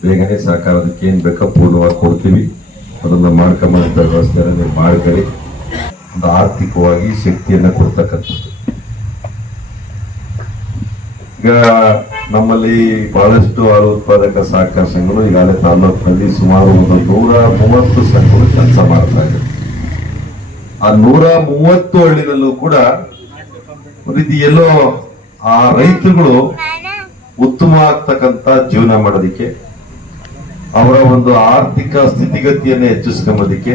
ಬೇಗನೆ ಸಹಕಾರದಕ್ಕೆ ಏನ್ ಬೇಕಾ? ಪೂರ್ಣವಾಗಿ ಕೊಡ್ತೀವಿ. ಅದನ್ನ ಮಾಡ್ಕೊಂಬಂತ ವ್ಯವಸ್ಥೆನ ನೀವು ಮಾಡ್ಕೊಳ್ಳಿ. ಒಂದು ಆರ್ಥಿಕವಾಗಿ ಶಕ್ತಿಯನ್ನ ಕೊಡ್ತಕ್ಕಂಥದ್ದು. ಈಗ ನಮ್ಮಲ್ಲಿ ಬಹಳಷ್ಟು ಹಾಲು ಉತ್ಪಾದಕ ಸಹಕಾರ ಸಂಘಗಳು ಈಗಾಗಲೇ ತಾಲೂಕಿನಲ್ಲಿ ಸುಮಾರು ಒಂದು ನೂರ ಮೂವತ್ತು ಸಂಘಗಳು ಕೆಲಸ ಮಾಡ್ತಾ ಇದೆ ಆ ನೂರ ಮೂವತ್ತು ಹಳ್ಳಿನಲ್ಲೂ ಕೂಡ ಒಂದು ಎಲ್ಲೋ ಆ ರೈತರುಗಳು ಉತ್ತಮ ಆಗ್ತಕ್ಕಂತ ಜೀವನ ಮಾಡೋದಿಕ್ಕೆ, ಅವರ ಒಂದು ಆರ್ಥಿಕ ಸ್ಥಿತಿಗತಿಯನ್ನು ಹೆಚ್ಚಿಸ್ಕೊಂಬೋದಕ್ಕೆ,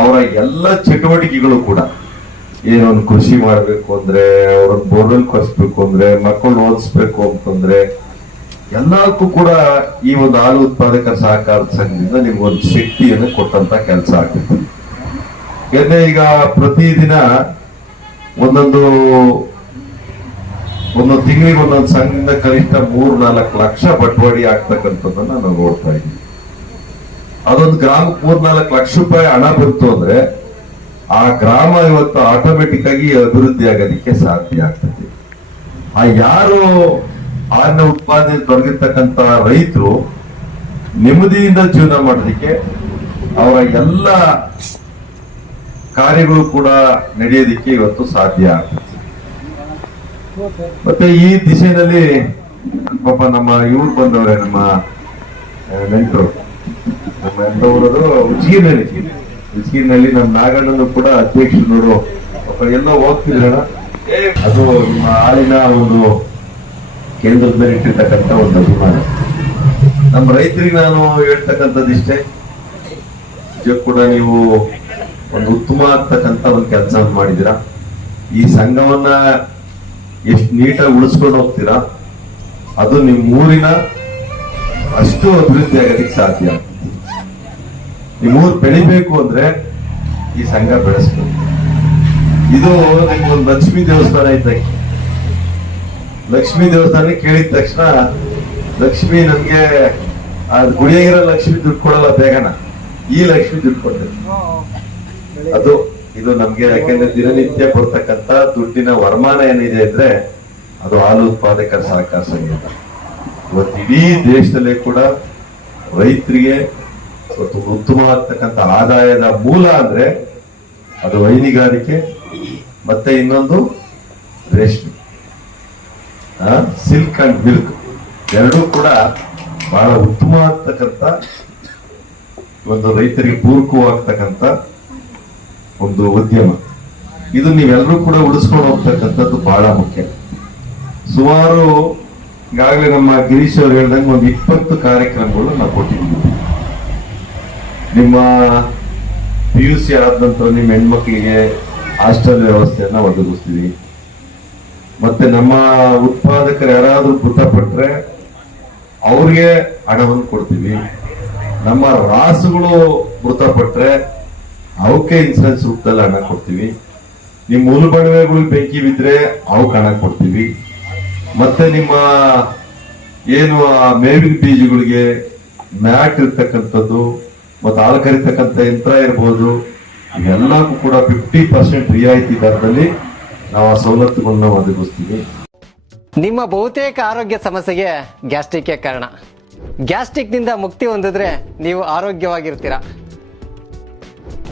ಅವರ ಎಲ್ಲ ಚಟುವಟಿಕೆಗಳು ಕೂಡ, ಏನೊಂದು ಕೃಷಿ ಮಾಡಬೇಕು ಅಂದ್ರೆ ಅವ್ರ ಬೋರ್ವೆಲ್ ಕೊಡಿಸ್ಬೇಕು ಅಂದ್ರೆ ಮಕ್ಕಳು ಓದಿಸ್ಬೇಕು ಅಂತಂದ್ರೆ ಎಲ್ಲಕ್ಕೂ ಕೂಡ ಈ ಒಂದು ಹಾಲು ಉತ್ಪಾದಕ ಸಹಕಾರ ಸಂಘದಿಂದ ನಿಮ್ಗೊಂದು ಶಕ್ತಿಯನ್ನು ಕೊಟ್ಟಂತ ಕೆಲಸ ಆಗ್ತದೆ. ಯಾಕಂದ್ರೆ ಈಗ ಪ್ರತಿದಿನ ಒಂದೊಂದು ಒಂದೊಂದು ತಿಂಗಳಿಗೆ ಒಂದೊಂದು ಸಂಘದಿಂದ ಕನಿಷ್ಠ ಮೂರ್ ನಾಲ್ಕು ಲಕ್ಷ ಬಟ್ವಾಡಿ ಆಗ್ತಕ್ಕಂಥದ್ದನ್ನ ನಾವು ನೋಡ್ತಾ ಇದ್ದೀವಿ. ಅದೊಂದು ಗ್ರಾಮ ಮೂರ್ ನಾಲ್ಕು ಲಕ್ಷ ರೂಪಾಯಿ ಹಣ ಬಂತು ಅಂದ್ರೆ ಆ ಗ್ರಾಮ ಇವತ್ತು ಆಟೋಮೆಟಿಕ್ ಆಗಿ ಅಭಿವೃದ್ಧಿ ಆಗೋದಿಕ್ಕೆ ಸಾಧ್ಯ ಆಗ್ತದೆ. ಆ ಯಾರು ಹಾಲಿನ ಉತ್ಪಾದನೆ ತೊಡಗಿರ್ತಕ್ಕಂತ ರೈತರು ನೆಮ್ಮದಿಯಿಂದ ಜೀವನ ಮಾಡೋದಿಕ್ಕೆ ಅವರ ಎಲ್ಲ ಕಾರ್ಯಗಳು ಕೂಡ ನಡೆಯೋದಿಕ್ಕೆ ಇವತ್ತು ಸಾಧ್ಯ ಆಗ್ತದೆ. ಮತ್ತೆ ಈ ದಿಸೆಯಲ್ಲಿ ಪಾಪ ನಮ್ಮ ಇವ್ರು ಬಂದವ್ರೆ, ನಮ್ಮ ನೆಂಟರು ನಮ್ಮ ಎಂತವರದು? ಉಜ್ಗೀರ್ನಲ್ಲಿ ಉಜ್ಗೀರ್ನಲ್ಲಿ ನಮ್ಮ ನಾಗಣ್ಣನು ಕೂಡ ಅಧ್ಯಕ್ಷರು ಎಲ್ಲೋ ಹೋಗ್ತಿದ್ರಣ ಅದು ನಿಮ್ಮ ಹಾಲಿನ ಒಂದು ಕೇಂದ್ರದಲ್ಲಿ ಇಟ್ಟಿರ್ತಕ್ಕಂಥ ಒಂದು ಅಭಿಮಾನ. ನಮ್ಮ ರೈತರಿಗೆ ನಾನು ಹೇಳ್ತಕ್ಕಂಥದ್ದು ಇಷ್ಟೇ. ನಿಜಕ್ಕೂ ಕೂಡ ನೀವು ಒಂದು ಉತ್ತಮ ಆಗ್ತಕ್ಕಂಥ ಒಂದು ಕೆಲಸ ಮಾಡಿದ್ದೀರಾ? ಈ ಸಂಘವನ್ನ ಎಷ್ಟು ನೀಟಾಗಿ ಉಳಿಸ್ಕೊಂಡು ಹೋಗ್ತೀರಾ? ಅದು ನಿಮ್ಮ ಊರಿನ ಅಷ್ಟು ಅಭಿವೃದ್ಧಿ ಆಗೋದಕ್ಕೆ ಸಾಧ್ಯ. ನಿಮ್ಮೂರು ಬೆಳಿಬೇಕು ಅಂದ್ರೆ ಈ ಸಂಘ ಬೆಳೆಸ್ಬೇಕು. ಇದು ನಿಮ್ಗೊಂದು ಲಕ್ಷ್ಮೀ ದೇವಸ್ಥಾನ ಇದ್ದಂಗೆ. ಲಕ್ಷ್ಮೀ ದೇವಸ್ಥಾನ ಕೇಳಿದ ತಕ್ಷಣ ಲಕ್ಷ್ಮಿ ನಮ್ಗೆ, ಆ ಗುಡಿಯಾಗಿರೋ ಲಕ್ಷ್ಮಿ ದುಡ್ಡು ಕೊಡಲ್ಲ ಬೇಗನ. ಈ ಲಕ್ಷ್ಮಿ ದುಡ್ಡು ಕೊಡ್ತೇವೆ ಅದು ಇದು ನಮ್ಗೆ ಯಾಕೆಂದ್ರೆ ದಿನನಿತ್ಯ ಬರ್ತಕ್ಕಂತ ದುಡ್ಡಿನ ವರಮಾನ ಏನಿದೆ ಅಂದ್ರೆ ಅದು ಹಾಲು ಉತ್ಪಾದಕರ ಸಹಕಾರ ಸಂಘ ಇವತ್ತು ಇಡೀ ದೇಶದಲ್ಲೇ ಕೂಡ ರೈತರಿಗೆ ಇವತ್ತು ಉತ್ತಮವಾಗ್ತಕ್ಕಂಥ ಆದಾಯದ ಮೂಲ ಅಂದ್ರೆ ಅದು ಹೈನುಗಾರಿಕೆ ಮತ್ತೆ ಇನ್ನೊಂದು ರೇಷ್ಮೆ. Silk and milk. ಎರಡೂ ಕೂಡ ಬಹಳ ಉತ್ತಮವಾಗ್ತಕ್ಕಂಥ ಒಂದು ರೈತರಿಗೆ ಪೂರಕವಾಗ್ತಕ್ಕಂಥ ಒಂದು ಉದ್ಯಮ. ಇದು ನೀವೆಲ್ಲರೂ ಕೂಡ ಉಳಿಸ್ಕೊಂಡು ಹೋಗ್ತಕ್ಕಂಥದ್ದು ಬಹಳ ಮುಖ್ಯ. ಸುಮಾರು ಈಗಾಗಲೇ ನಮ್ಮ ಗಿರೀಶ್ ಅವರು ಹೇಳ್ದಂಗೆ ಒಂದು ಇಪ್ಪತ್ತು ಕಾರ್ಯಕ್ರಮಗಳು ನಾವು ಕೊಟ್ಟಿದ್ದೀವಿ. ನಿಮ್ಮ ಪಿ ಯು ಸಿ ಆದ ನಂತರ ನಿಮ್ಮ ಹೆಣ್ಮಕ್ಳಿಗೆ ಹಾಸ್ಟೆಲ್ ವ್ಯವಸ್ಥೆಯನ್ನ ಒದಗಿಸ್ತೀವಿ. ಮತ್ತೆ ನಮ್ಮ ಉತ್ಪಾದಕರು ಯಾರಾದರೂ ಮೃತಪಟ್ಟರೆ ಅವ್ರಿಗೆ ಹಣವನ್ನು ಕೊಡ್ತೀವಿ. ನಮ್ಮ ರಾಸುಗಳು ಮೃತಪಟ್ರೆ ಅವಕ್ಕೆ ಇನ್ಸೂರೆನ್ಸ್ ರೂಪದಲ್ಲಿ ಹಣ ಕೊಡ್ತೀವಿ. ನಿಮ್ಮ ಉಲ್ಬಣವೆಗಳು ಬೆಂಕಿ ಬಿದ್ರೆ ಅವಕ್ಕೆ ಹಣ ಕೊಡ್ತೀವಿ. ಮತ್ತೆ ನಿಮ್ಮ ಏನು ಆ ಮೇವಿನ ಬೀಜಗಳಿಗೆ ಮ್ಯಾಟ್ ಇರ್ತಕ್ಕಂಥದ್ದು, ಮತ್ತೆ ಹಾಲು ಕರಿತಕ್ಕಂಥ ಯಂತ್ರ ಇರ್ಬೋದು, ಇವೆಲ್ಲಕ್ಕೂ ಕೂಡ ಫಿಫ್ಟಿ ಪರ್ಸೆಂಟ್ ರಿಯಾಯಿತಿ ದರದಲ್ಲಿ ನಾವು ಆ ಸವಲತ್ತುಗಳನ್ನ ಒದಗಿಸ್ತೀವಿ. ನಿಮ್ಮ ಬಹುತೇಕ ಆರೋಗ್ಯ ಸಮಸ್ಯೆಗೆ ಗ್ಯಾಸ್ಟ್ರಿಕ್ ಕಾರಣ. ಗ್ಯಾಸ್ಟ್ರಿಕ್ನಿಂದ ಮುಕ್ತಿ ಹೊಂದಿದ್ರೆ ನೀವು ಆರೋಗ್ಯವಾಗಿರ್ತೀರಾ.